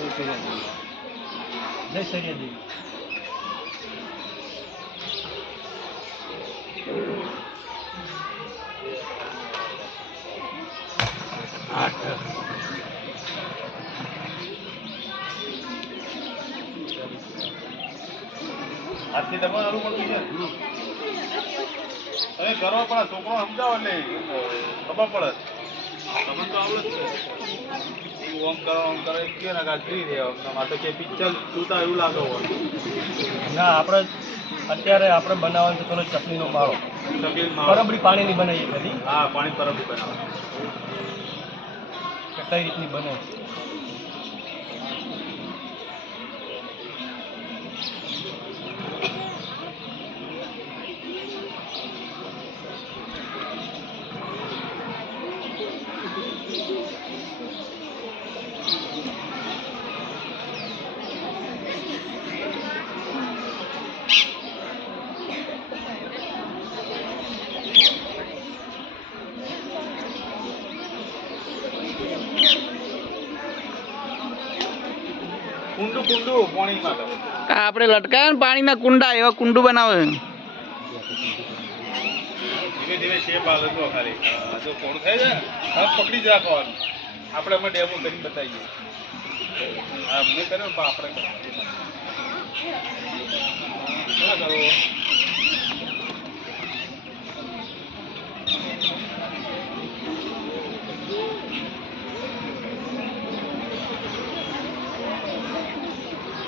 જય સરિયાદેવી. આજથી તમારું પડતું છે તમે કરો પણ છોકરો સમજાવો એટલે ખબર પડે તમને તો આવડે જ છે ઓમ કરો કે ના કાઢી દે માટે કે પિક્ચર જોતા એવું લાગે હોય ના આપણે અત્યારે આપણે બનાવવાનું છે પેલો ચકલીનો માળો. પરબડી પાણીની બનાવીએ બધી. હા પાણી પરબડી બનાવો કે કઈ રીતની બને છે. કુંડું કુંડું પાણી માટે આપણે લટકાય ને પાણીના કુંડા એવા કુંડું બનાવે. ધીમે ધીમે શેપ આવે તો ખાલી જો થોડું થાય છે ને પકડી જ રાખવાનું આપણે અમે ડેમો કરીને બતાવીએ હા મેં કર્યો ને આપણે કરો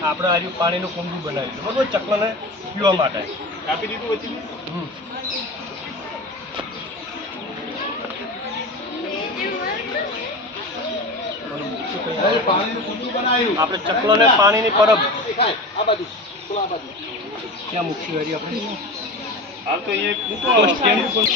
આપણે આજે પાણીનું કુંડું બનાવ્યું બરાબર ચકલાને પીવા માટે. કાપી દીધું પછી પાણીનું કુંડું બનાવ્યું આપણે ચકલાને પાણીની પરબ આ બાજુ ક્યાં મૂકી વાળી આપણે હાલ તો અહીંયા તો સ્ટેન્ડ ઉપર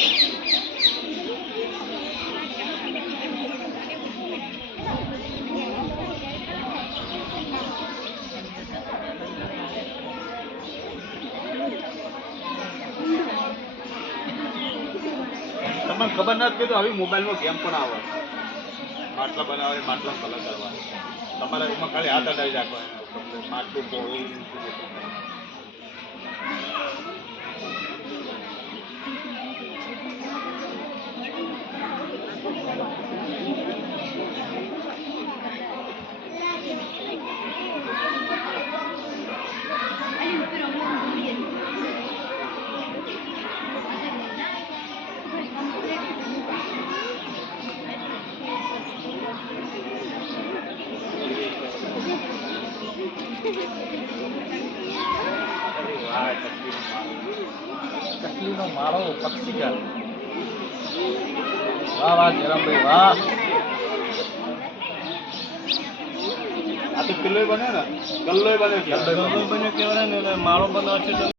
તમને ખબર નથી કે આવી મોબાઈલમાં ગેમ પણ આવે માટલા બનાવે માટલા કલર કરવા તમારે એમાં ખાલી હાથ અડાવી રાખવા માટલું પોળું ચકલીનો માળો પક્ષીઘર. વાહ વાહ જયરામભાઈ વાહ. આ તો કિલ્લો બને ને ગલ્લો બને ગલ્લો બન્યો કહેવાય ને માળો બનાવશે.